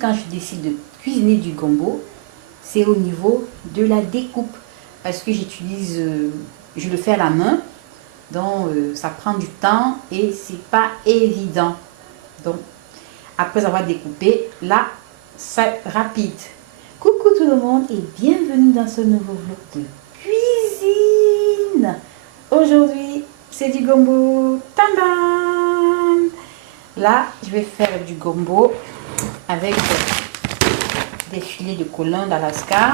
quand je décide de cuisiner du gombo, c'est au niveau de la découpe. Parce que j'utilise, je le fais à la main. Donc, ça prend du temps et c'est pas évident. Donc, après avoir découpé, là, c'est rapide. Coucou tout le monde et bienvenue dans ce nouveau vlog de cuisine. Aujourd'hui, c'est du gombo. Tadam! Là, je vais faire du gombo avec des filets de colin d'Alaska.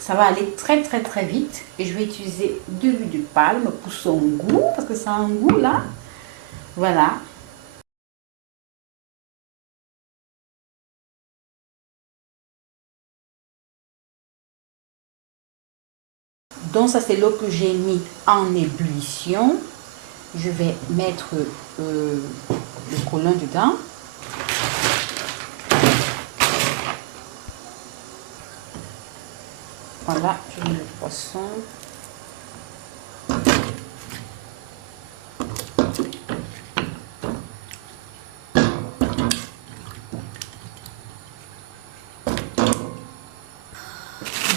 Ça va aller très vite. Et je vais utiliser de l'huile de palme pour son goût, parce que ça a un goût là. Voilà. Donc ça c'est l'eau que j'ai mis en ébullition. Je vais mettre le colin dedans. Voilà, je mets le poisson.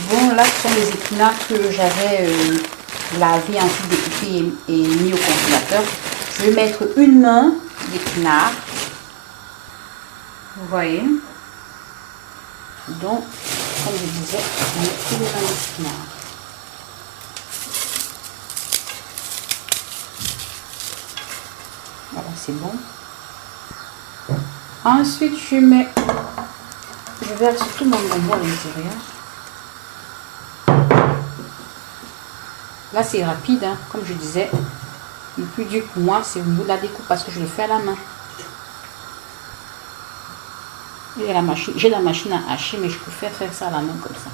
Bon, là, ce sont les épinards que j'avais lavés, ensuite découpés et mis au congélateur. Je vais mettre une main d'épinards. Vous voyez. Donc, comme je disais, je mets une main d'épinards. Voilà, c'est bon. Ensuite, je verse tout mon gombo à l'intérieur. Là, c'est rapide, hein. Comme je disais, le plus dur pour moi, c'est au niveau de la découpe parce que je le fais à la main. J'ai la machine à hacher, mais je préfère faire ça à la main comme ça.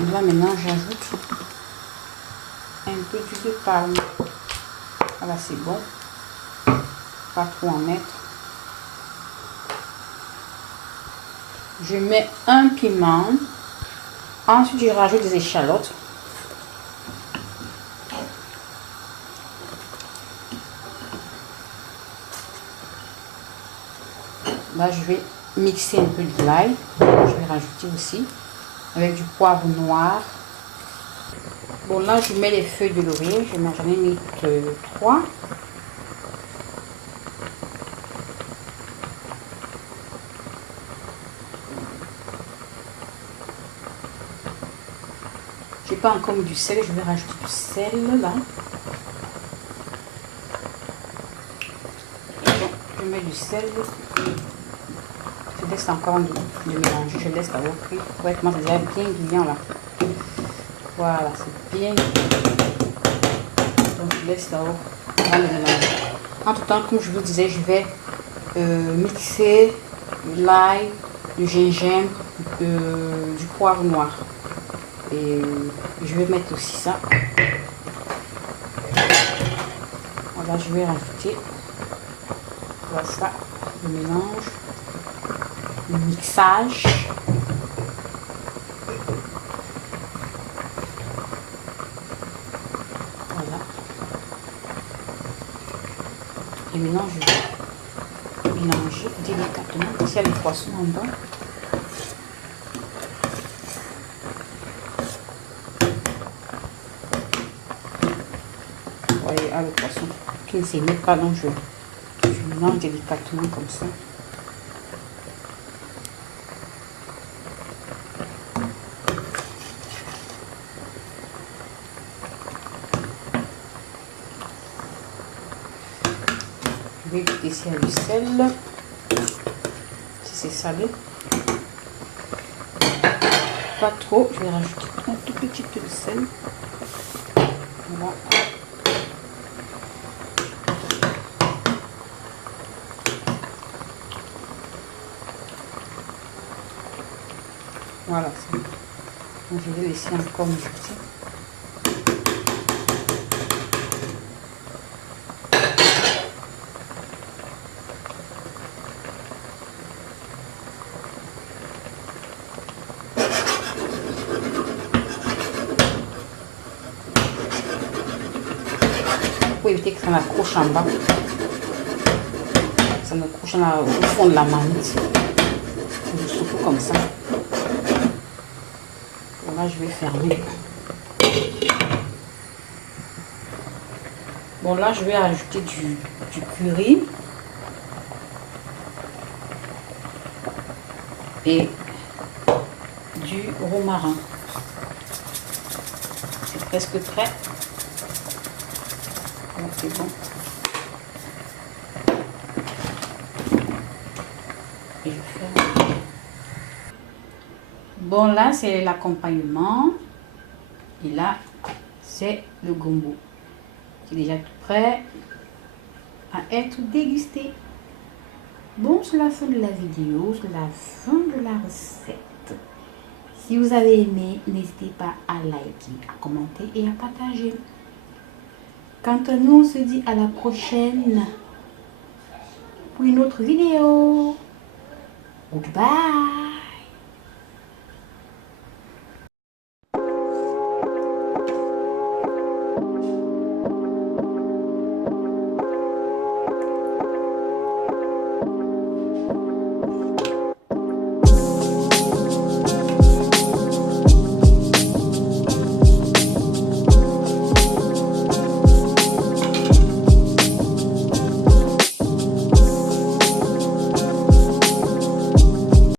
Et là, maintenant, j'ajoute un peu d'huile de palme. Voilà, c'est bon. Pas trop en mettre. Je mets un piment. Ensuite, je rajoute des échalotes. Là, je vais mixer un peu de l'ail. Je vais rajouter aussi avec du poivre noir. Bon, là, je mets les feuilles de laurier. J'en ai mis 3. J'ai pas encore mis du sel. Je vais rajouter du sel là. Bon, je mets du sel. Je laisse encore de mélanger, je laisse d'abord cuire. Ouais, comment ça devient bien bouillant là. Voilà, c'est bien. Donc je laisse d'abord le mélanger. Entre temps, comme je vous disais, je vais mixer l'ail, le gingembre, du poivre noir. Et je vais mettre aussi ça. Voilà, je vais rajouter. Voilà ça, le mélange. Le mixage. Voilà. Et maintenant, je vais mélanger délicatement. Ici, il y a le poisson en bas. Vous voyez, le poisson qui ne s'émet pas, donc je mélange délicatement comme ça. Je vais goûter s'il y a du sel, si c'est salé. Pas trop, je vais rajouter un tout petit peu de sel. Voilà. Voilà, c'est bon. Donc je vais laisser encore mixer. Pour éviter que ça m'accroche en bas. Ça ça me couche là, au fond de la marmite. Je secoue comme ça. Bon, là, je vais fermer. Bon, là, je vais ajouter du curry. Et du romarin. C'est presque prêt. Donc, c'est bon. Et je ferme. Bon, là, c'est l'accompagnement. Et là, c'est le gombo. C'est déjà tout prêt à être dégusté. Bon, c'est la fin de la vidéo, c'est la fin de la recette. Si vous avez aimé, n'hésitez pas à liker, à commenter et à partager. Quant à nous, on se dit à la prochaine pour une autre vidéo. Goodbye.